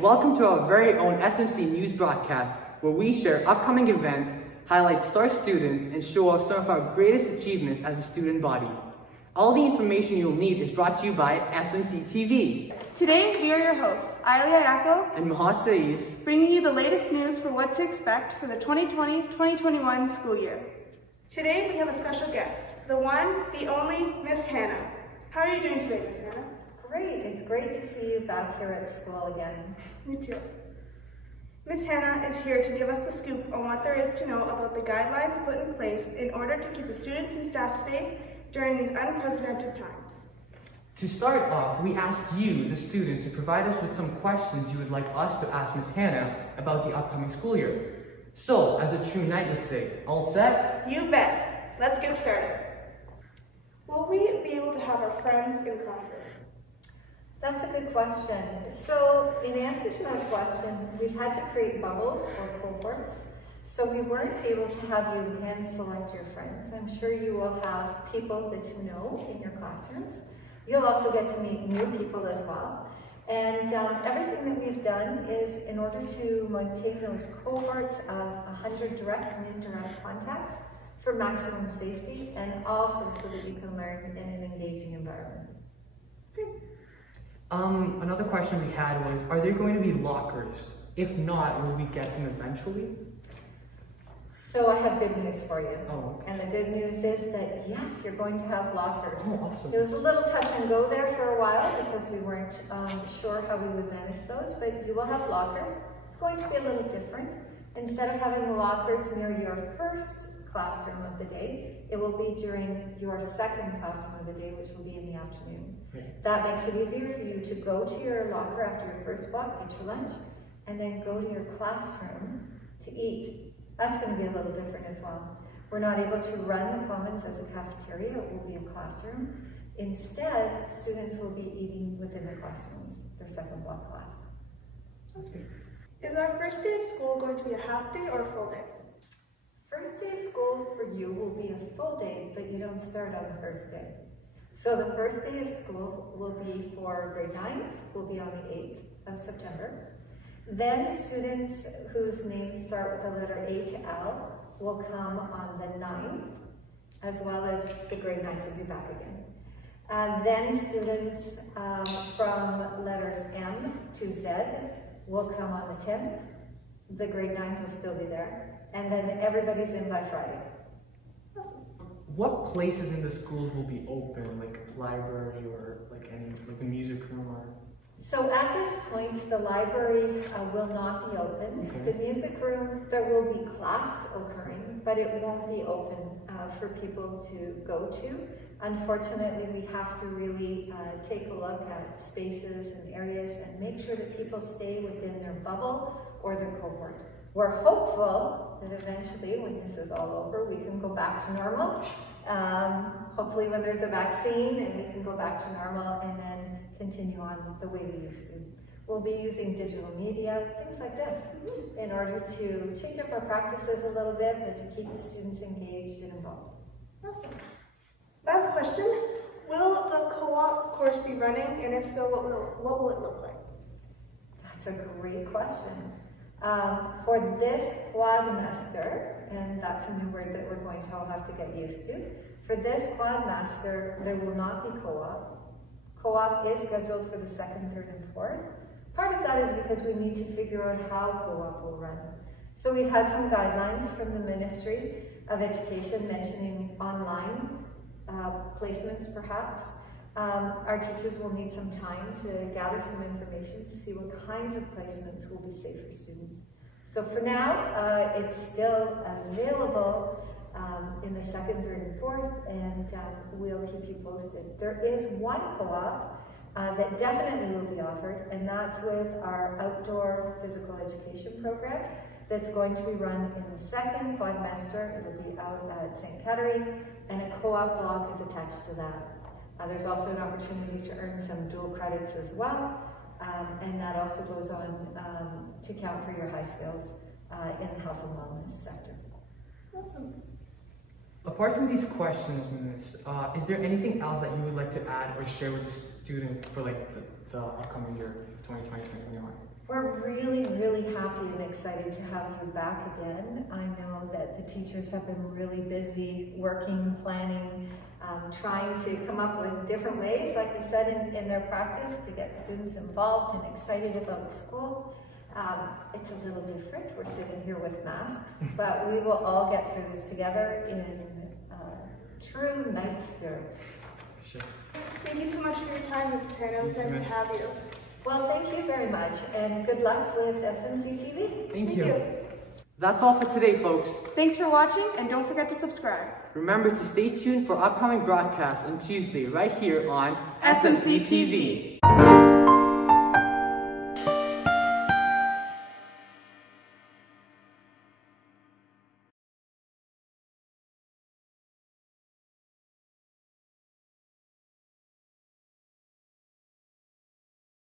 welcome to our very own SMC News broadcast, where we share upcoming events, highlight star students, and show off some of our greatest achievements as a student body. All the information you'll need is brought to you by SMCTV. Today, we are your hosts, Ailee and Mahaz, bringing you the latest news for what to expect for the 2020-2021 school year. Today, we have a special guest, the one, the only, Miss Hannah. How are you doing today, Miss Hannah? Great. It's great to see you back here at school again. Me too. Miss Hannah is here to give us the scoop on what there is to know about the guidelines put in place in order to keep the students and staff safe during these unprecedented times. To start off, we asked you, the students, to provide us with some questions you would like us to ask Miss Hannah about the upcoming school year. So, as a true knight would say, all set? You bet. Let's get started. Will we be able to have our friends in classes? That's a good question. So, in answer to that question, we've had to create bubbles or cohorts. So we weren't able to have you hand select your friends. I'm sure you will have people that you know in your classrooms. You'll also get to meet new people as well. And everything that we've done is in order to maintain those cohorts of 100 direct and indirect contacts for maximum safety, and also so that you can learn in an engaging environment. Another question we had was, are there going to be lockers? If not, will we get them eventually? So I have good news for you. Oh, okay. And the good news is that yes, you're going to have lockers. Oh, awesome. It was a little touch and go there for a while because we weren't sure how we would manage those, but you will have lockers. It's going to be a little different. Instead of having the lockers near your first classroom of the day, it will be during your second classroom of the day, which will be in the afternoon. Right. That makes it easier for you to go to your locker after your first walk, get your lunch, and then go to your classroom to eat. That's going to be a little different as well. We're not able to run the commons as a cafeteria, it will be a classroom. Instead, students will be eating within the classrooms, their second block class. That's good. Is our first day of school going to be a half day or a full day? First day of school for you will be a full day, but you don't start on the first day. So the first day of school will be for grade 9s, will be on the 8th of September. Then students whose names start with the letter A to L will come on the 9th, as well as the grade 9s will be back again. Then students from letters M to Z will come on the 10th. The grade 9s will still be there. And then everybody's in by Friday. Awesome. What places in the schools will be open, like library or like a music room or? So at this point, the library will not be open. Okay. The music room, there will be class occurring, but it won't be open for people to go to. Unfortunately, we have to really take a look at spaces and areas and make sure that people stay within their bubble or their cohort. We're hopeful that eventually, when this is all over, we can go back to normal. Hopefully when there's a vaccine and we can go back to normal and then continue on the way we used to. We'll be using digital media, things like this, in order to change up our practices a little bit, but to keep the students engaged and involved. Awesome. Last question, will the co-op course be running, and if so, what will it look like? That's a great question. For this quadmester, and that's a new word that we're going to all have to get used to, for this quadmester, there will not be co-op. Co-op is scheduled for the 2nd, 3rd, and 4th. Part of that is because we need to figure out how co-op will run. So we've had some guidelines from the Ministry of Education mentioning online placements perhaps. Our teachers will need some time to gather some information to see what kinds of placements will be safe for students. So for now, it's still available in the 2nd, 3rd, and 4th, and we'll keep you posted. There is one co-op that definitely will be offered, and that's with our outdoor physical education program that's going to be run in the 2nd quadmester. It will be out at St. Catherine, and a co-op block is attached to that. There's also an opportunity to earn some dual credits as well, and that also goes on to count for your high skills in the health and wellness sector. Awesome. Apart from these questions, Miss, is there anything else that you would like to add or share with the students for like the upcoming year, 2020-2021? We're really, really happy and excited to have you back again. I know that the teachers have been really busy working, planning, trying to come up with different ways, like we said, in their practice to get students involved and excited about school. It's a little different. We're sitting here with masks, but we will all get through this together in true night spirit. Sure. Thank you so much for your time, Mrs. Hanna. It was nice to have you. Well, thank you very much, and good luck with SMCTV. Thank you. That's all for today, folks. Thanks for watching, and don't forget to subscribe. Remember to stay tuned for upcoming broadcasts on Tuesday right here on SMCTV.